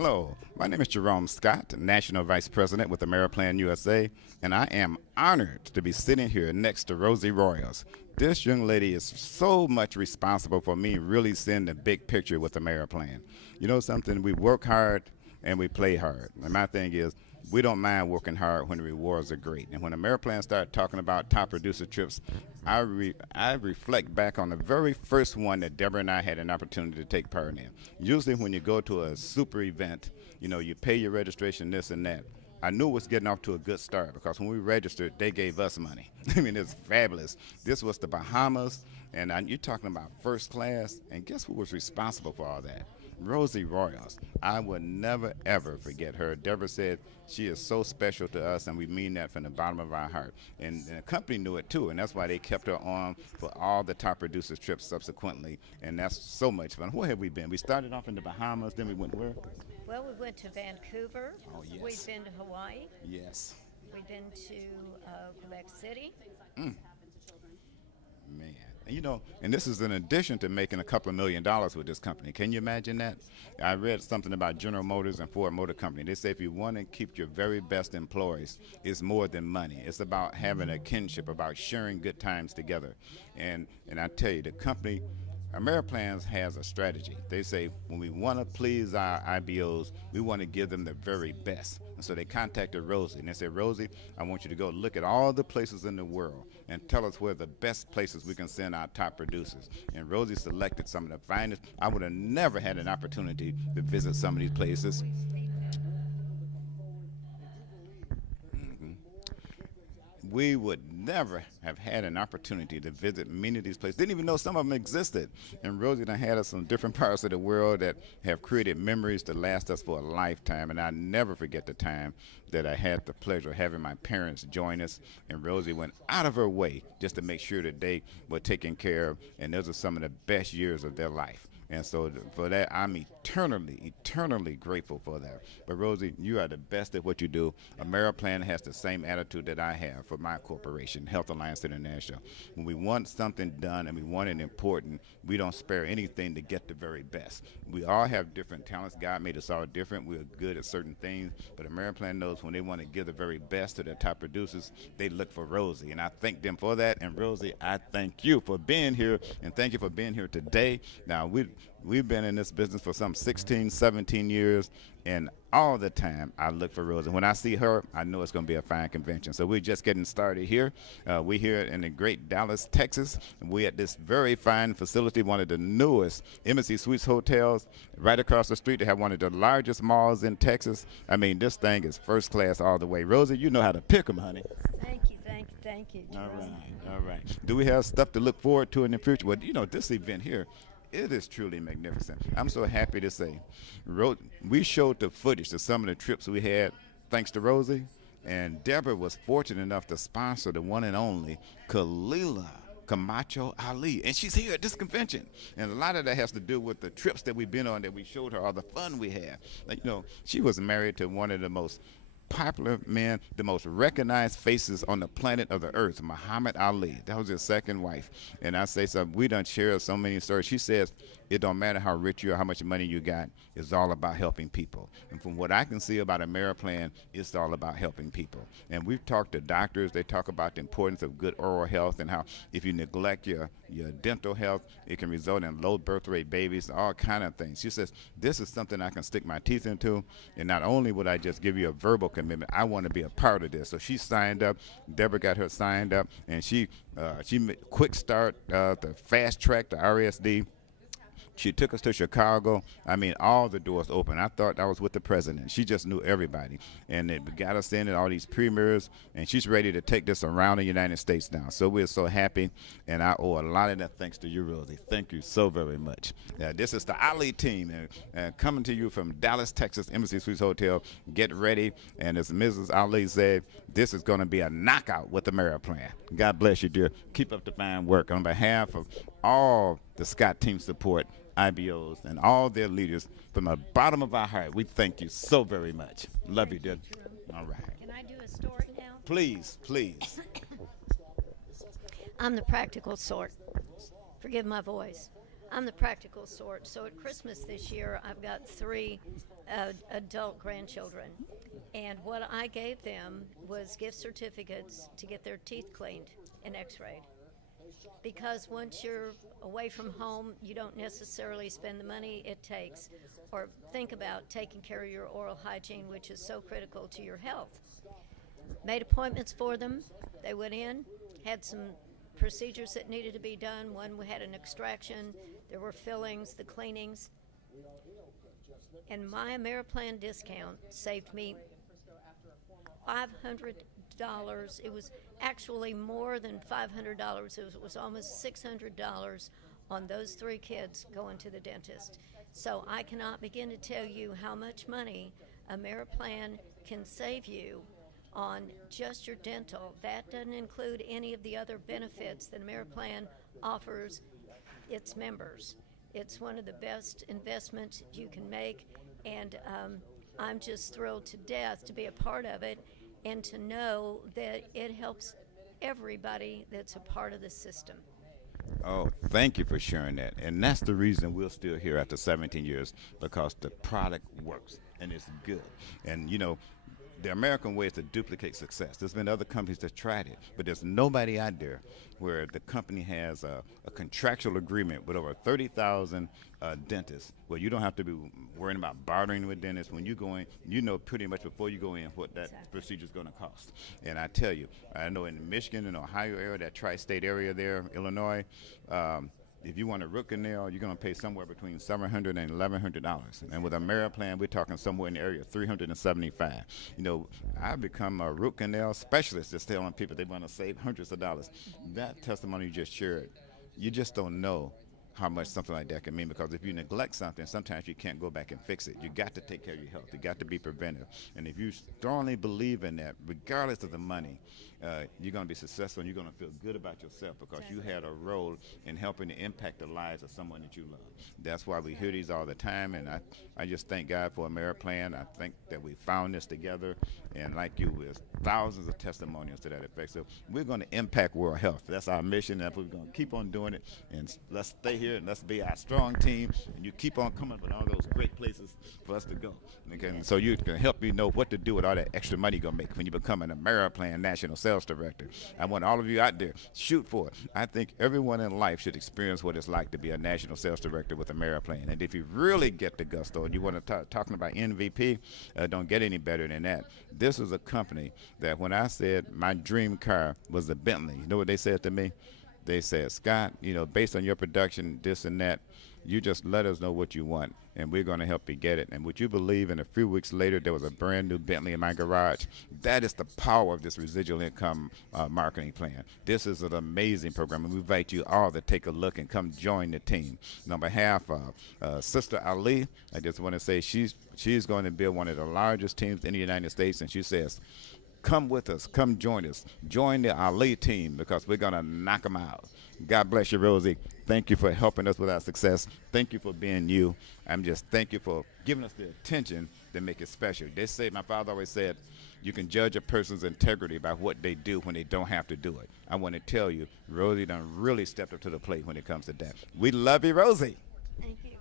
Hello, my name is Jerome Scott, National Vice President with Ameriplan USA, and I am honored to be sitting here next to Rosey Royals. This young lady is so much responsible for me really seeing the big picture with Ameriplan. You know something? We work hard and we play hard. And my thing is, we don't mind working hard when the rewards are great. And when Ameriplan started talking about top producer trips, I reflect back on the very first one that Deborah and I had an opportunity to take part in. Usually when you go to a super event, you know, you pay your registration, this and that. I knew it was getting off to a good start because when we registered, they gave us money. I mean, it's fabulous. This was the Bahamas, and you're talking about first class, and guess who was responsible for all that? Rosey Royals. I will never, ever forget her. Deborah said she is so special to us, and we mean that from the bottom of our heart. And the company knew it too, and that's why they kept her on for all the top producers trips subsequently, and that's so much fun. Where have we been? We started off in the Bahamas, then we went where? Well, we went to Vancouver. Oh, yes. We've been to Hawaii. Yes. We've been to Quebec City. Man, and you know, and this is in addition to making a couple of $1 million with this company. Can you imagine that? I read something about General Motors and Ford Motor Company. They say if you want to keep your very best employees, it's more than money. It's about having a kinship, about sharing good times together. And I tell you, the company, Ameriplans has a strategy. They say when we want to please our IBOs, we want to give them the very best. And so they contacted Rosey, and they said, Rosey, I want you to go look at all the places in the world and tell us where the best places we can send our top producers. And Rosey selected some of the finest. I would have never had an opportunity to visit some of these places. We would never have had an opportunity to visit many of these places. Didn't even know some of them existed. And Rosey done had us in different parts of the world that have created memories to last us for a lifetime. And I never forget the time that I had the pleasure of having my parents join us. And Rosey went out of her way just to make sure that they were taken care of. And those are some of the best years of their life. And so for that, I'm eternally grateful for that. But Rosey, you are the best at what you do. Ameriplan has the same attitude that I have for my corporation, Health Alliance International. When we want something done and we want it important, we don't spare anything to get the very best. We all have different talents. God made us all different. We're good at certain things. But Ameriplan knows when they want to give the very best to their top producers, they look for Rosey. And I thank them for that. And Rosey, I thank you for being here. And thank you for being here today. Now, we've been in this business for some 16, 17 years, and all the time I look for Rosey. When I see her, I know it's going to be a fine convention. So we're just getting started here. We're here in the great Dallas, Texas. We're at this very fine facility, one of the newest Embassy Suites hotels right across the street. They have one of the largest malls in Texas. I mean, this thing is first class all the way. Rosey, you know how to pick them, honey. Thank you, Jerome. All right. Do we have stuff to look forward to in the future? Well, you know, this event here, it is truly magnificent. I'm so happy to say, we showed the footage of some of the trips we had thanks to Rosey, and Deborah was fortunate enough to sponsor the one and only Kalila Camacho Ali, and she's here at this convention. And a lot of that has to do with the trips that we've been on that we showed her, all the fun we had. Like, you know, she was married to one of the most popular men, the most recognized faces on the planet of the earth, Muhammad Ali. That was his second wife. And I say something, we done share so many stories. She says, it don't matter how rich you are, how much money you got, it's all about helping people. And from what I can see about Ameriplan, it's all about helping people. And we've talked to doctors, they talk about the importance of good oral health and how if you neglect your dental health, it can result in low birth rate babies, all kind of things. She says, this is something I can stick my teeth into, and not only would I just give you a verbal commitment, I want to be a part of this. So she signed up, Deborah got her signed up, and she quick start, the fast track, the RSD. She took us to Chicago. I mean, all the doors open. I thought I was with the president. She just knew everybody. And it got us in at all these premieres, and she's ready to take this around the United States now. So we're so happy, and I owe a lot of that thanks to you, Rosey. Thank you so very much. This is the Ali team, and coming to you from Dallas, Texas, Embassy Suites Hotel. Get ready. And as Mrs. Ali said, this is going to be a knockout with the Ameriplan. God bless you, dear. Keep up the fine work. On behalf of all the Scott team support, IBOs, and all their leaders, from the bottom of our heart, we thank you so very much. Love you, dear. All right. Can I do a story now? Please, please. I'm the practical sort. Forgive my voice. I'm the practical sort. So at Christmas this year, I've got 3 adult grandchildren. And what I gave them was gift certificates to get their teeth cleaned and x-rayed. Because once you're away from home, you don't necessarily spend the money it takes or think about taking care of your oral hygiene, which is so critical to your health. Made appointments for them. They went in, had some procedures that needed to be done. One had an extraction, there were fillings, the cleanings. And my AmeriPlan discount saved me $500. It was actually more than $500. It was almost $600 on those 3 kids going to the dentist. So I cannot begin to tell you how much money AmeriPlan can save you on just your dental. That doesn't include any of the other benefits that AmeriPlan offers its members. It's one of the best investments you can make, and I'm just thrilled to death to be a part of it and to know that it helps everybody that's a part of the system. Oh, thank you for sharing that. And that's the reason we're still here after 17 years, because the product works and it's good. And, you know, the American way is to duplicate success. There's been other companies that tried it, but there's nobody out there where the company has a contractual agreement with over 30,000 dentists, where you don't have to be worrying about bartering with dentists. When you go in, you know pretty much before you go in what that procedure is going to cost. And I tell you, I know in Michigan and Ohio area, that tri-state area there, Illinois, if you want a root canal, you're going to pay somewhere between $700 and $1,100. And with AmeriPlan, we're talking somewhere in the area of $375. You know, I've become a root canal specialist, just telling people they want to save hundreds of dollars. That testimony you just shared, you just don't know how much something like that can mean, because if you neglect something, sometimes you can't go back and fix it. You got to take care of your health. You got to be preventive. And if you strongly believe in that, regardless of the money, you're going to be successful and you're going to feel good about yourself, because you had a role in helping to impact the lives of someone that you love. That's why we hear these all the time, and I just thank God for AmeriPlan. I think that we found this together, and like you, there's thousands of testimonials to that effect. So we're going to impact world health. That's our mission, and we're going to keep on doing it, and let's stay here and let's be our strong team, and you keep on coming up with all those great places for us to go. Okay? So you can help me know what to do with all that extra money you're going to make when you become an AmeriPlan National Sales Director. I want all of you out there, shoot for it. I think everyone in life should experience what it's like to be a National Sales Director with AmeriPlan. And if you really get the gusto and you want to talking about MVP, don't get any better than that. This is a company that when I said my dream car was a Bentley, you know what they said to me? They said, Scott, you know, based on your production, this and that, you just let us know what you want, and we're going to help you get it. And would you believe, in a few weeks later, there was a brand new Bentley in my garage? That is the power of this residual income marketing plan. This is an amazing program, and we invite you all to take a look and come join the team. And on behalf of Sister Ali, I just want to say she's going to build one of the largest teams in the United States, and she says, come with us, come join us, join the Ali team, because we're going to knock them out. God bless you, Rosie. Thank you for helping us with our success. Thank you for being you. I'm just thank you for giving us the attention that make it special. They say, my father always said, you can judge a person's integrity by what they do when they don't have to do it. I want to tell you, Rosie done really stepped up to the plate when it comes to that. We love you, Rosie. Thank you.